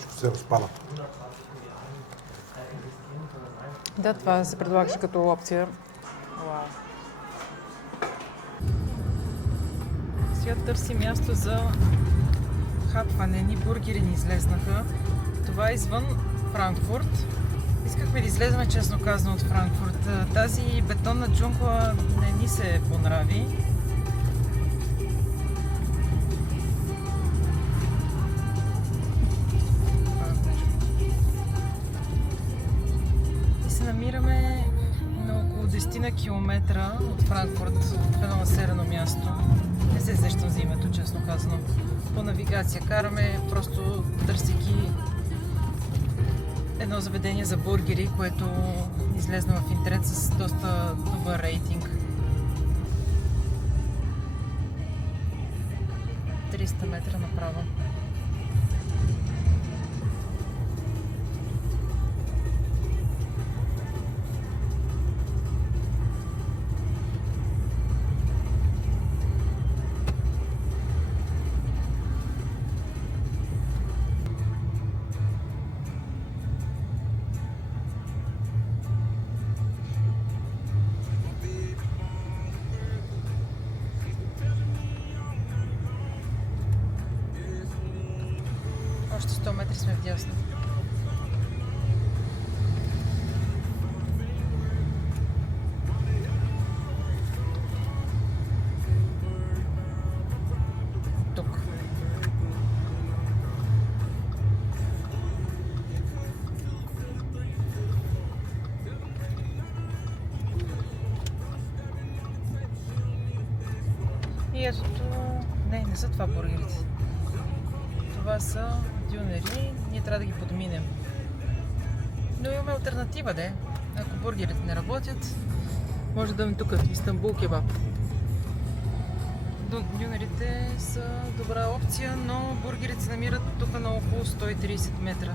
Ще се разпада. Да, това се предлагаше като опция. Вау. Сега търси място за хапване. Ни бургери ни излезнаха. Това е извън Франкфурт. Искахме да излезем, честно казано, от Франкфурт. Тази бетонна джунгла не ни се понрави. И се намираме на около 10 километра от Франкфурт, в едно населено място. Не се сещам за името, честно казано. По навигация караме, просто търсики едно заведение за бургери, което излезна в интернет с доста добър рейтинг. 300 метра направо. Още 100 метри сме вдясно. Тук. И ето, не са това бургерите. Това са дюнери, ние трябва да ги подминем. Но имаме алтернатива, де. Ако бургерите не работят, може да дадем тук Истанбул кебаб. Дюнерите са добра опция, но бургерите се намират тук на около 130 метра.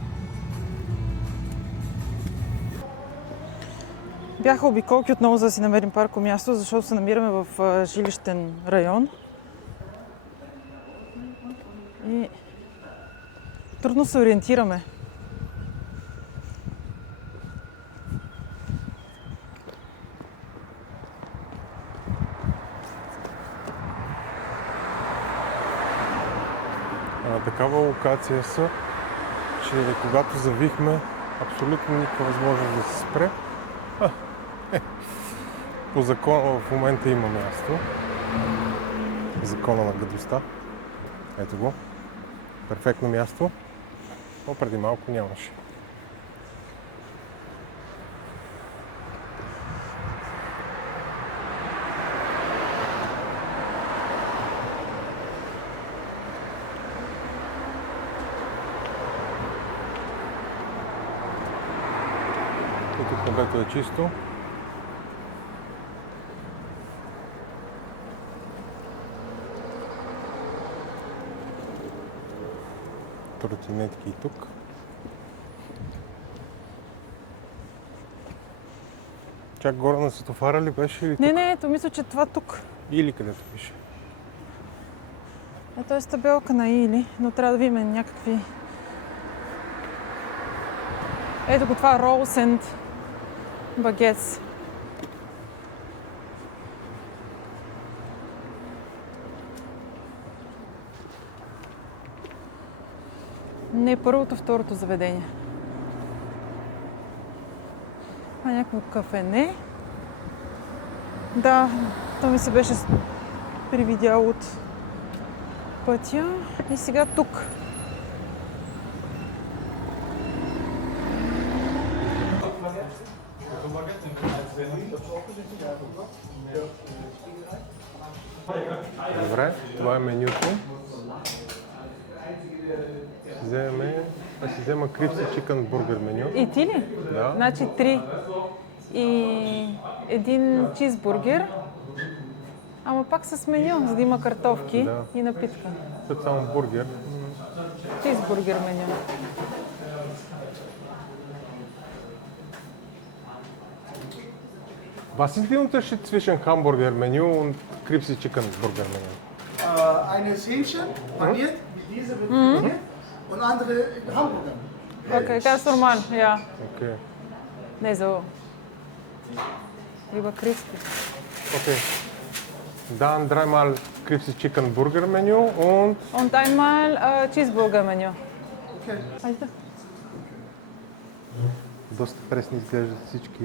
Бяха обиколки отново, за да си намерим парко място, защото се намираме в жилищен район. И трудно се ориентираме. На такава локация са, че когато завихме, абсолютно никаква възможност да се спре. По закон в момента има място. Закона на гадостта. Ето го. Перфектно място. Но преди малко нямаше. Тук небето е чисто. Тротинетки и тук. Чак горе на светофара ли беше или тук? Не, ето мисля, че това тук. Или където пише. Ето е табелка на Или, но трябва да видим някакви... Ето го това Rolls and Baguettes. Не първото, второто заведение. А някакво кафене. Да, то ми се беше привидяло от пътя. И сега тук. Добре, това е менюто. Аз си взема Crispy Chicken Burger меню. И ти ли? Да. Значи 3 и един чизбургер. Ама пак с меню, за да има картофки и напитка. След само бургер. Чизбургер меню. Was ist der Unterschied zwischen Hamburger-Menü und Crispy Chicken Burger Menü? Eine Hähnchen paniert, wie diese wird paniert, und andere Hamburger. Okay, ganz normal, ja. Okay. Nee, so. Lieber crispy. Okay. Dann dreimal Crispy Chicken Burger Menü und Und einmal Cheeseburger-Menü. Okay. Айде. доста пресни изглеждат всички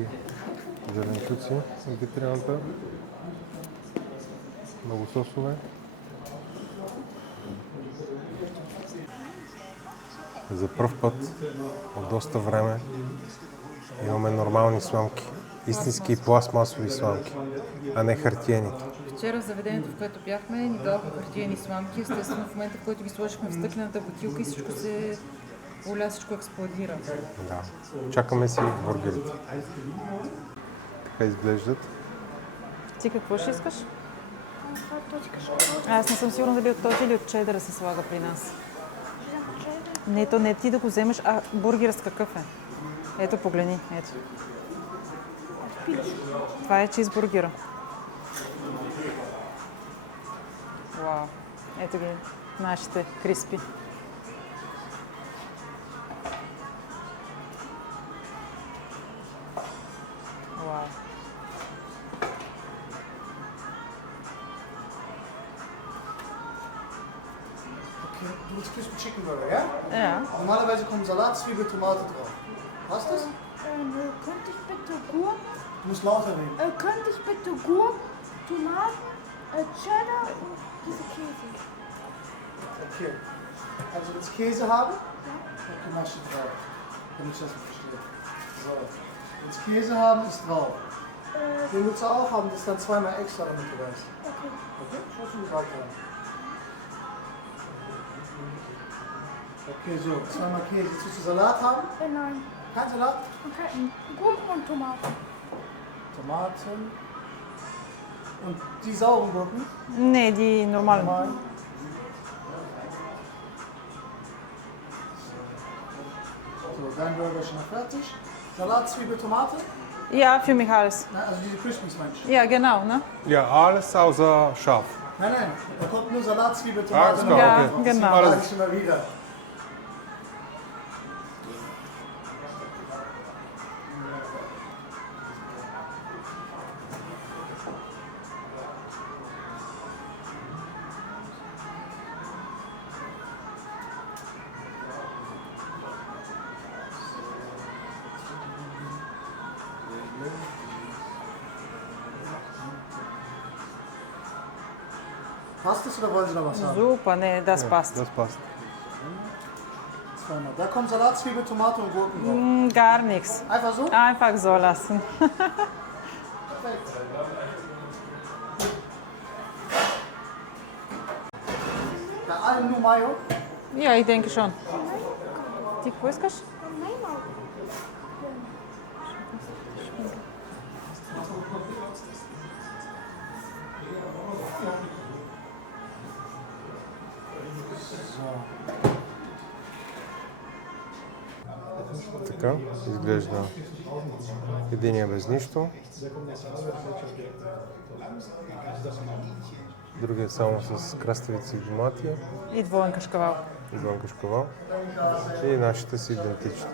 зеленчуци от витрината. Много сосове. За пръв път от доста време имаме нормални сламки. Истински пластмасови сламки, а не хартиените. Вчера в заведението, в което бяхме, ни дадоха хартиени сламки. Естествено, в момента, в който ги сложихме в стъклената бутилка и всичко се оля, всичко експлодира. Да. Чакаме си бургерите. Така изглеждат. Ти какво ще искаш? Аз не съм сигурна дали от този или от чедъра се слага при нас. Не, то не ти да го вземеш, а бургер с какъв е? Ето, погледни, ето. Това е чизбургера. Вау. Ето ги нашите криспи. Вау. Okay, du willst Crispy Chicken Burger, ja? Ja. Normalerweise kommen Salat, Zwiebel, Tomate drauf. Passt das? Könnte ich bitte Gurken? Du musst lauter reden. Könnte ich bitte Gurken, Tomaten, Cheddar und diese Käse? Okay. Also willst du Käse haben? Okay, mach schon drauf. Damit ich das nicht verstehe. So. Willst du Käse haben, ist drauf. Den willst du auch haben, das ist dann zweimal extra, damit du weißt. Okay. Okay? Was du gesagt haben. Okay, so. Zweimal Käse. Jetzt willst du Salat haben? Nein. Kein Salat? Okay. Gurken und Tomaten. Tomaten. Und die sauren Gurken? Не, die normalen. Normal. So, dein Burger ist schon fertig. Salat, Zwiebel, Tomate? Ja, für mich alles. Na, also diese Crispies meinst du? Ja, genau, ne? Ja, alles außer scharf. Nein, nein, da kommt nur Salat, Zwiebel, Tomate. Alles klar, Ja, okay. genau. Das sage ich immer wieder. Passt das oder wollen Sie noch was haben? Super, ne, das passt. Das passt. Zweimal. Da kommt Salat, Zwiebel, Tomate und Gurken drauf. Gar nichts. Einfach so? Einfach so lassen. Perfekt. Bei allem nur Mayo? Ja, ich denke schon. Ти какво искаш? Така изглежда единия без нищо. Другият само с краставици и домати И двоен кашкавал. и двоен кашкавал. И нашите са идентични.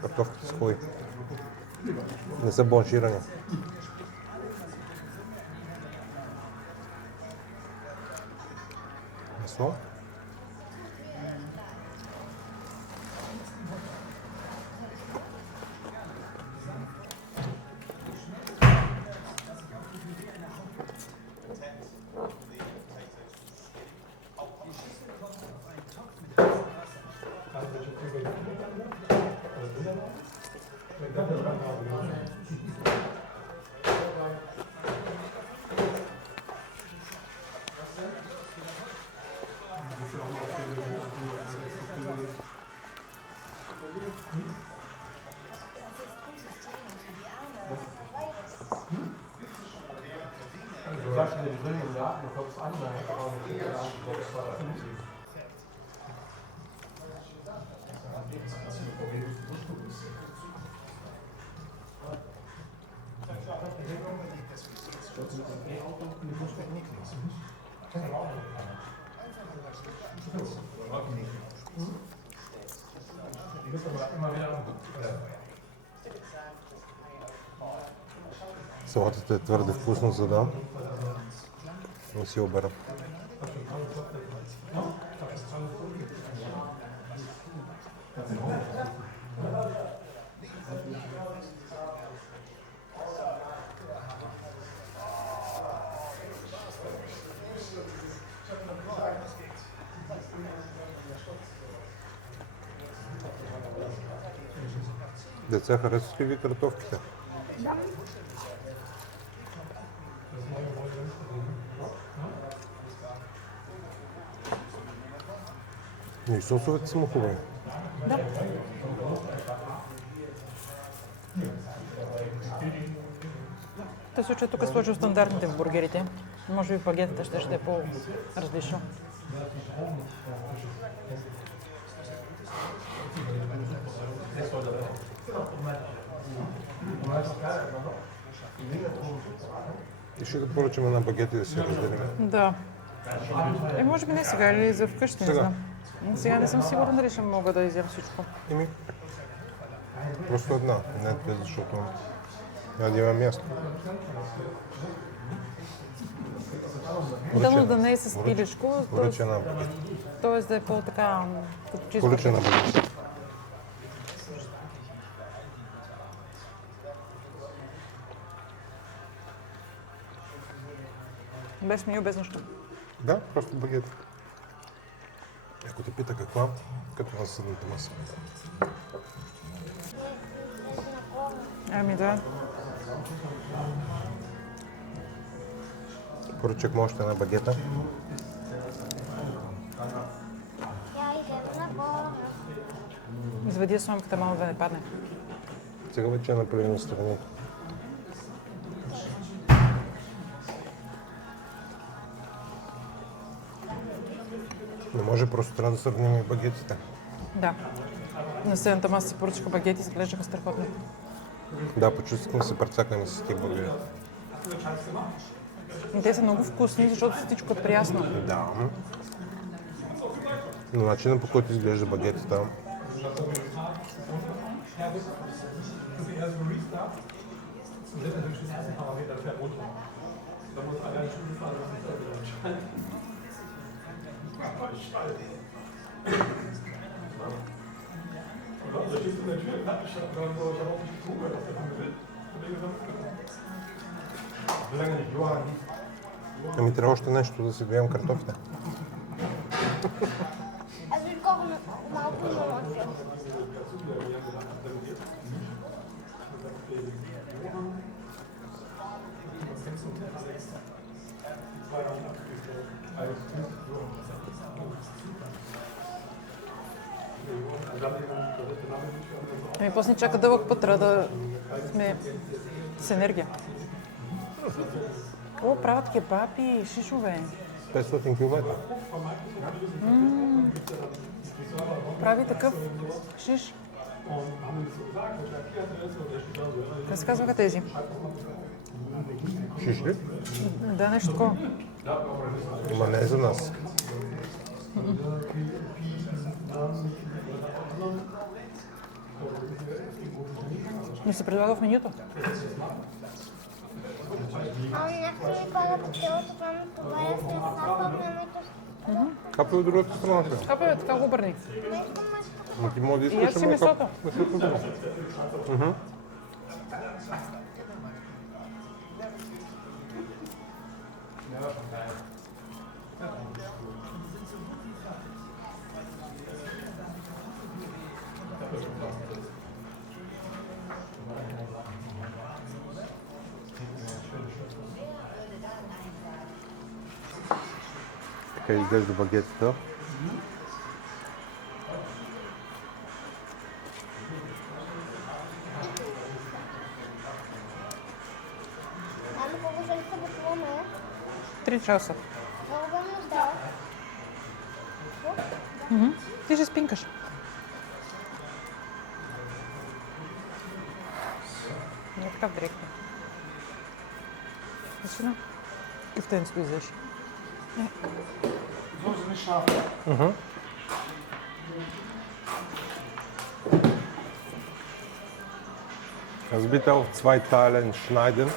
Картофките са хубави. Не са бланширани. Месо. Салатата е твърде вкусна, за да не си обера. Деца, харесват ли ви картофките? Да. И сосовете са му хубави. Да. В този случай тук е сложил стандартните в бургерите. Може би багетата ще е по-различно. И ще да поръчаме една багет и да си разделим. Да. Може би не сега или за вкъщи, не Сега. знам. Сега не съм сигурна дали ще мога да изям всичко. Просто една, не две, защото няма да има място. Дано да не е с пилешко, Поръча една багет. т.е. да е по-така като чисто. Поръча една багет. Без меню, без нищо. Да, просто багет. Ако те пита каква, като на съдната маса. Ами да. Поръчахме още една багета. Я идем на гора. Изведи я сламката малко да не падне. Сега вече е направи на страни. Не може, просто трябва да сравним и багетите. Да. На седната маса си поръчаха багети, изглеждаха страхотно. Да, почувствахме се прецакани с тия бургери. И те са много вкусни, защото всичко е прясно. Да. Но начинът, по който изглежда багетата, ами трябва още нещо да си доем картофите. Аз ви колко малко наложи. Ами после ни чака дълъг път, трябва да сме с енергия. О, правят кебаби, шишове. 500 километра. Прави такъв шиш. Как се казваха тези? Шиш ли? Да, нещо такова. Ама не е за нас. Ми се предлага в менюто. Някой ми каза по телото, това е след сапа, времето. Капи от другата страна сега. Капе, така го обърни. Но ти може да И аз искаш, си ама месото. месото друго. Така изглежда багетата. Ами колко ще се бутуваме? 3 часа. Много време да. Ти ще спинкаш. Не е така директно. Машина. Кюфтенцето излез. So ist es nicht scharf. Also bitte auf 2 Teilen schneiden.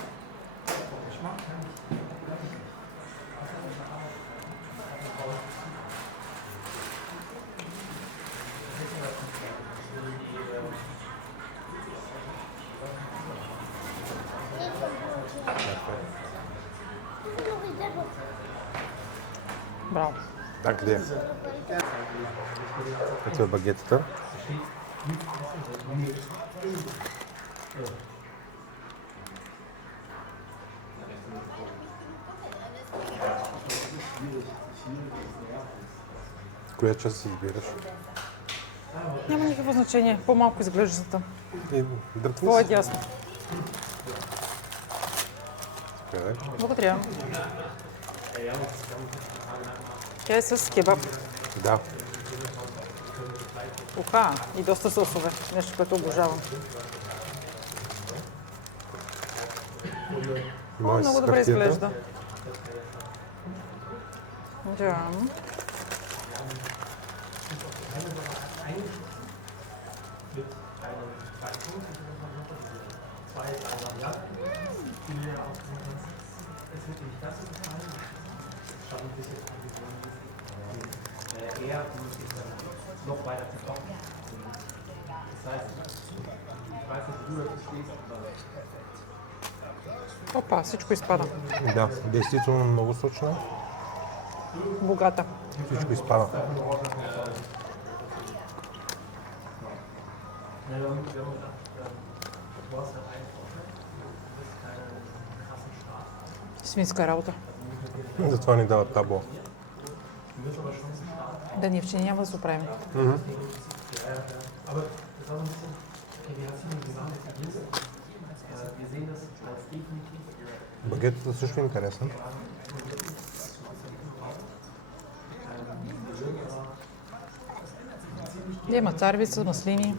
Браво. Так, къде? Ето е багетата. Коя част си избираш? Няма никакво значение. По-малко изглежда зата. И дръпни Това е си. дясно. Къде? Благодаря. Тя е с кебаб. Да. Уха, и доста сосове. Нещо, което обожавам. Има и с Много добре хартията. изглежда. Да. Опа, всичко изпада. Да, действително много сочна. Богата. Всичко изпада. Свинска работа. Затова ни дават табло. Да, ние вчера няма да се оправим. Багетата също е интересна. Има царевица, маслини,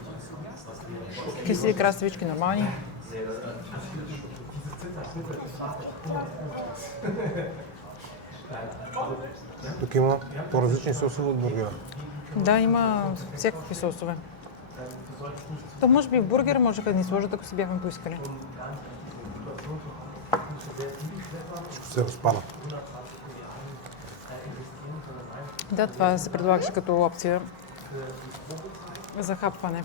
кисели краставички нормални. Тук има по-различни сосове от бургера. Да, има всякакви сосове. То може би в бургер можеха да ни сложат, ако си бяхме поискали. Всичко се разпада. Да, това се предлагаше като опция за хапване.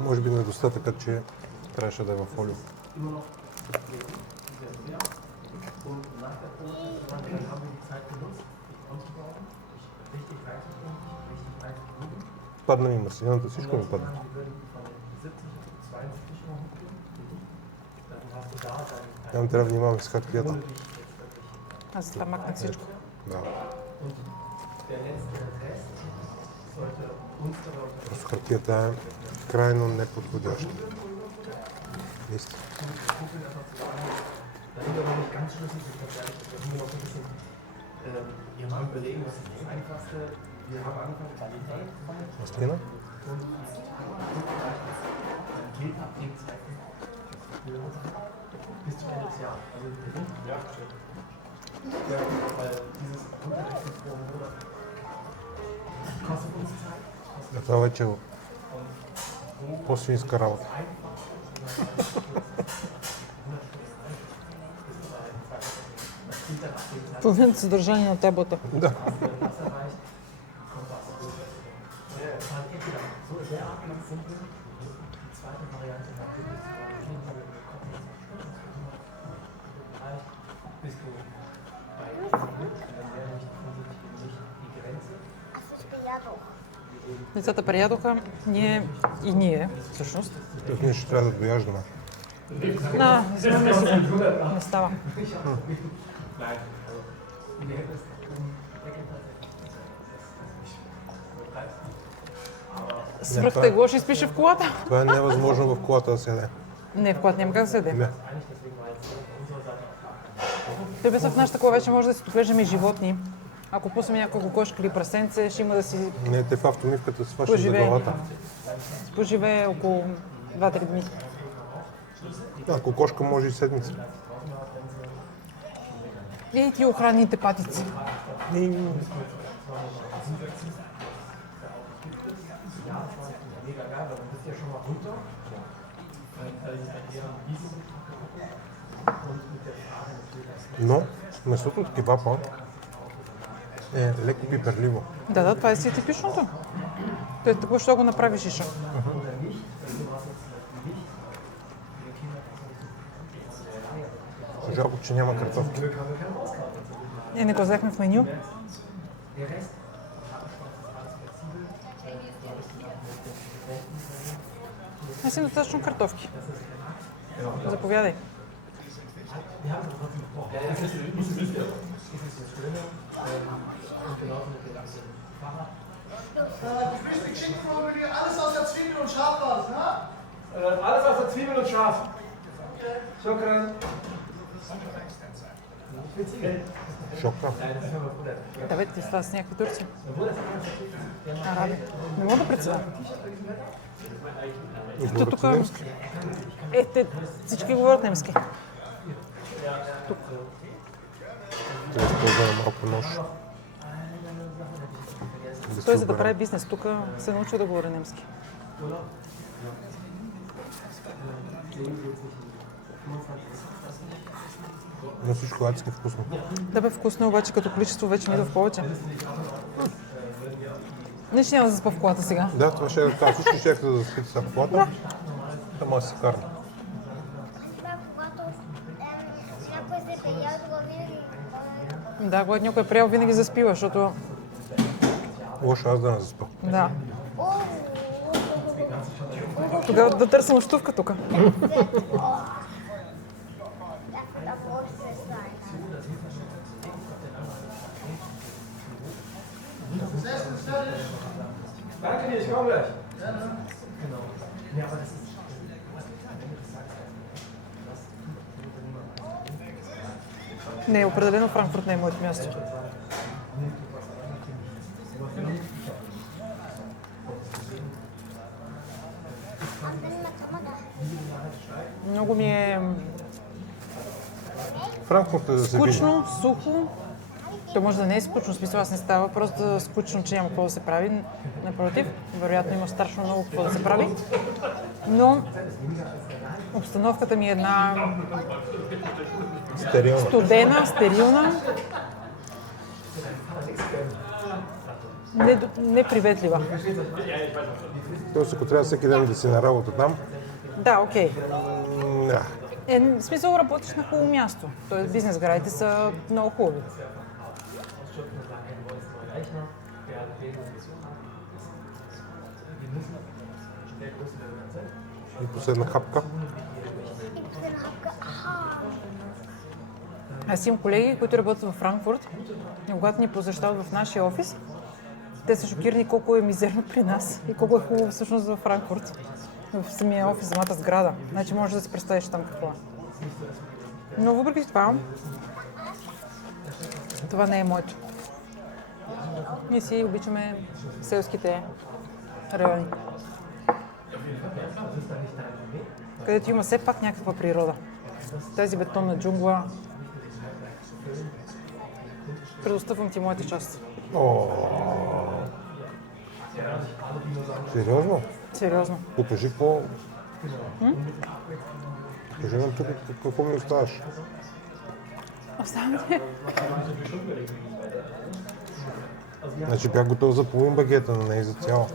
Може би недостатъкът, че трябваше да е в фолио. Падна ми маслината, всичко ми падна. Там трябва да внимавам с хартията. Аз за това макнах всичко. Да. Просто хартията е крайно неподходяща. Наистина. Маслина? А това вече е по-свинска работа. Половината съдържание на таблата. Да. Децата приядоха, ние всъщност. Тоест ние ще трябва да дояждаме. Да, взимаме си го. Не става. Свръхтегло ще изпише в колата. Това е невъзможно в колата да се яде. Не, в колата няма как да се яде. Не. Той без в нашата кола вече може да си отглеждаме и животни. Ако пуснем няколко кошка или прасенце, ще има да си Не, те в автомивката се сващат за поживее. главата. Поживее около 2-3 дни. Да, кокошка може и седмица. И ти охранните патици. Но месото от кебапа е леко пиперливо. Да, това е си типичното. Той такова, що го направиш иша. Жалко, че няма картофки. Не го взехме в меню. Аз имам достатъчно картофки. Заповядай. Du bist die Schinkenformulier, alles außer Zwiebel und Schafbasis, ne? Alles außer Zwiebel und Schaf. Shukran. Шокра. Да, бе, ти става с някакви турци. Араби. Не мога да председа. Говорят тук- немски. Те всички говорят немски. Трябва да използваме малко нож. Той за да прави бизнес тук се научи да говори немски. Но всичко адски вкусно. Да бе, вкусно, обаче като количество вече ми идва в повече. Нищо няма да заспа в колата сега. Да, това ще е да кажа. Всички ще да заспите са в колата. Да може да се карне. Това, когато някой се приядва винаги. Да, когато някой е приял, винаги заспива, защото... Лошо аз да не заспа. Да. Тогава да търсим нощувка тук. Da brauchst du es sein. Danke dir, ich komme gleich. Не, определено Франкфурт не е моето място. Много ми е Франкфурт е да се види. скучно, сухо. То може да не е скучно, в смисъл аз не става просто скучно, че няма какво да се прави. Напротив, вероятно има страшно много какво да се прави. Но обстановката ми е една Стерилно. студена, стерилна, неприветлива. Тоест, ако трябва всеки ден да си на работа там, Да, окей. да. В смисъл работиш на хубаво място. Тоест бизнес градите са много хубави. И последна хапка. Аз имам колеги, които работят във Франкфурт и когато ни посещават в нашия офис, те са шокирани колко е мизерно при нас и колко е хубаво всъщност във Франкфурт. В самия офис, самата сграда. Значи можеш да си представиш там какво е. Но въпреки това не е моето. Ние си обичаме селските райони, където има все пак някаква природа. Тази бетонна джунгла. Предоставям ти моята част. О, сериозно? Сериозно. Покажи какво... Покажи нам тук какво ми оставаш. Оставам ти. Значи бях готов за половин багета, но не и за цяло.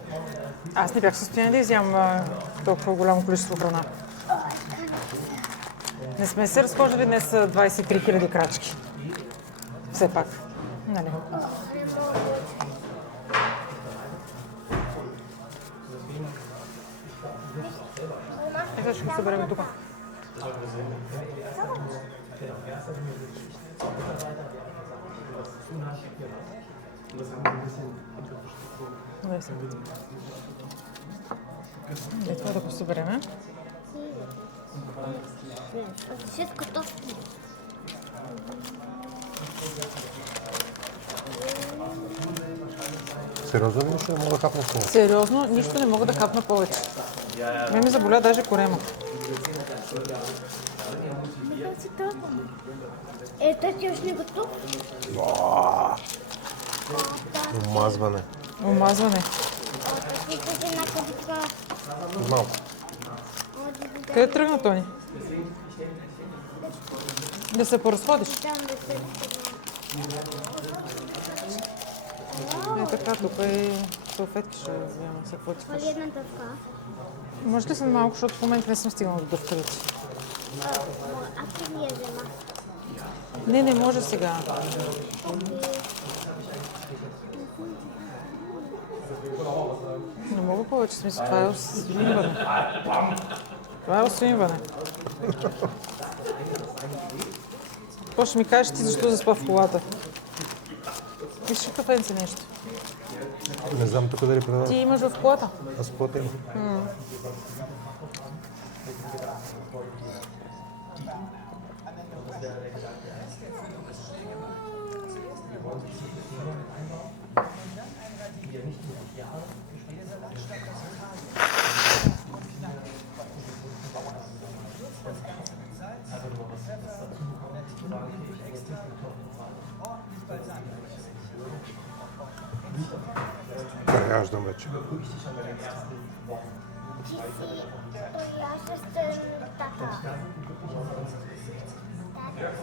Аз не бях в състояние да изям толкова голямо количество храна. Не сме се разхождали днес 23 000 крачки. Все пак. Нали? Сега ще го съберем тук. Това да го съберем. Всичко тофти. Сериозно ли ще мога да хапна това? Сериозно, нищо не мога да хапна повече. Ме заболя даже корема. Ето ти още не готов? Омазване. Омазване. Малко. Къде тръгна, Тони? Да се поразходиш. Е, така, тук е салфетки, ще взема се какво ти кажеш. Една дъвка. Може ли съм малко, защото в момента не съм стигнала до дъвкарите. А ти ми я взема. Не може сега. Не мога повече, смисъл, това е освинване. Това е освинване. Какво ще ми кажеш ти, защо заспа в колата? Виж кафенце нещо. Не знам тук дали предавам. Ти имаш в колата. Аз колата имам. Пряждам вече. Ти си тояща тата.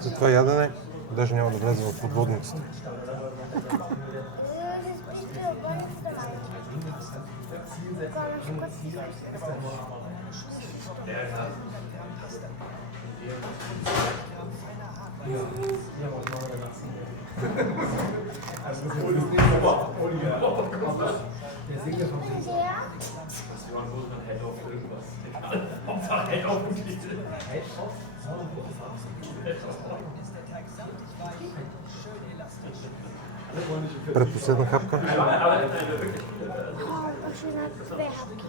Затова ядене даже няма да влезе в подводницата. Предпоследна хапка. Още на две хапки.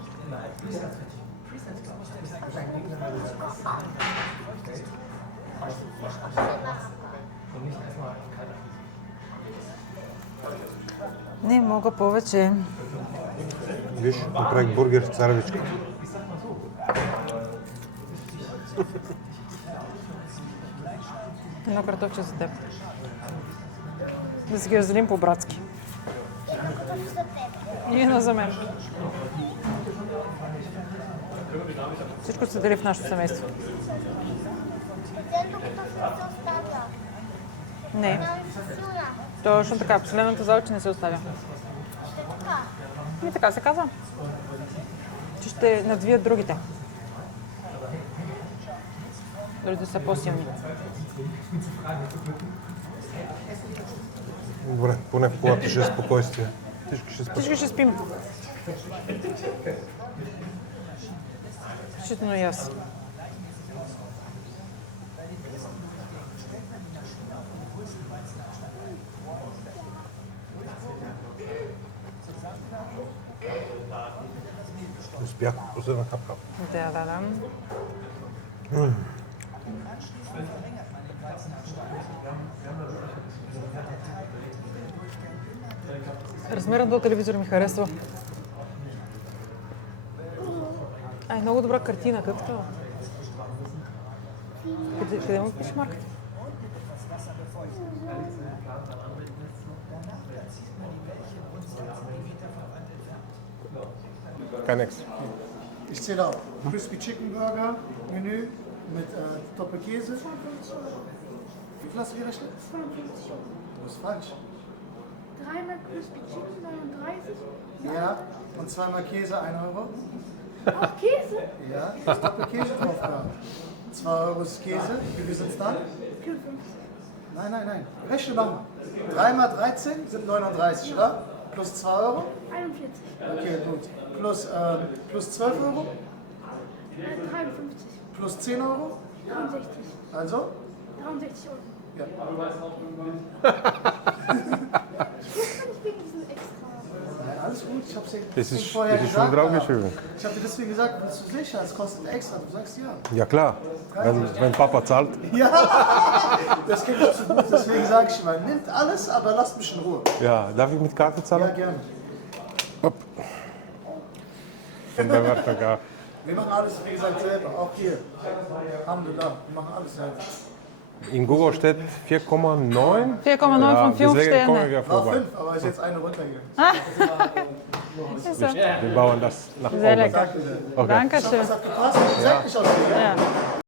Не мога повече. Виж, направих бургер с царевичка. Едно картофче за теб. Да си ги разделим по-братски. И едно за мен. Всичко се дели в нашето семейство. Не. Точно така. Последната залче не се оставя. И така се казва. Че ще надвият другите. Дори да са по-силни. Добре, поне в колата ще е спокойствие. Всички ще спят. Всички ще спим. Включително и аз. Успях последна хапка. Да. Размерът на телевизор ми харесва. Ай, много добра картина, като това. Къде му пише марката? Next. Ich zähle auf. Crispy Chicken Burger, Menü mit Doppelkäse. Wie viel hast du gerechnet? 55 Euro. Das ist falsch. Dreimal Crispy Chicken, 39. Ja, und zweimal Käse, 1 Euro. Auch Käse? Ja, ist Doppelkäse drauf gehabt. 2 Euro ist Käse. Wie viel sind es dann? 54. Nein. Rechne nochmal. 3 mal 13 sind 39, oder? Plus 2 Euro? 41. Okay, gut. Plus 12 Euro? 53. Plus 10 Euro? 63. Also? 63 Euro. Ja. Ich wusste nicht wegen diesem extra. Nein, alles gut. Ich hab's dir Das ist vorher schon gesagt. drauf gehabt. geschrieben. Ich hab dir deswegen gesagt, bist du sicher? Es kostet extra. Du sagst ja. Ja klar, wenn Papa zahlt. Ja, das kenne ich zu gut. Deswegen sage ich immer, nimmt alles, aber lasst mich in Ruhe. Ja, darf ich mit Karte Ja, zahlen? gerne. von der Wartung auch. Wir machen alles, wie gesagt, selber. Auch hier. Alhamdulillah. Wir machen alles selber. In Google steht 4,9. 4,9 von 5 deswegen kommen Sterne. wir War vorbei. 5, aber ist jetzt eine runtergegangen. Ist so. Wir bauen das nach Sehr oben. lecker. Okay. Dankeschön. Das hat gepasst. Zeig mich aus hier, ja? Ja.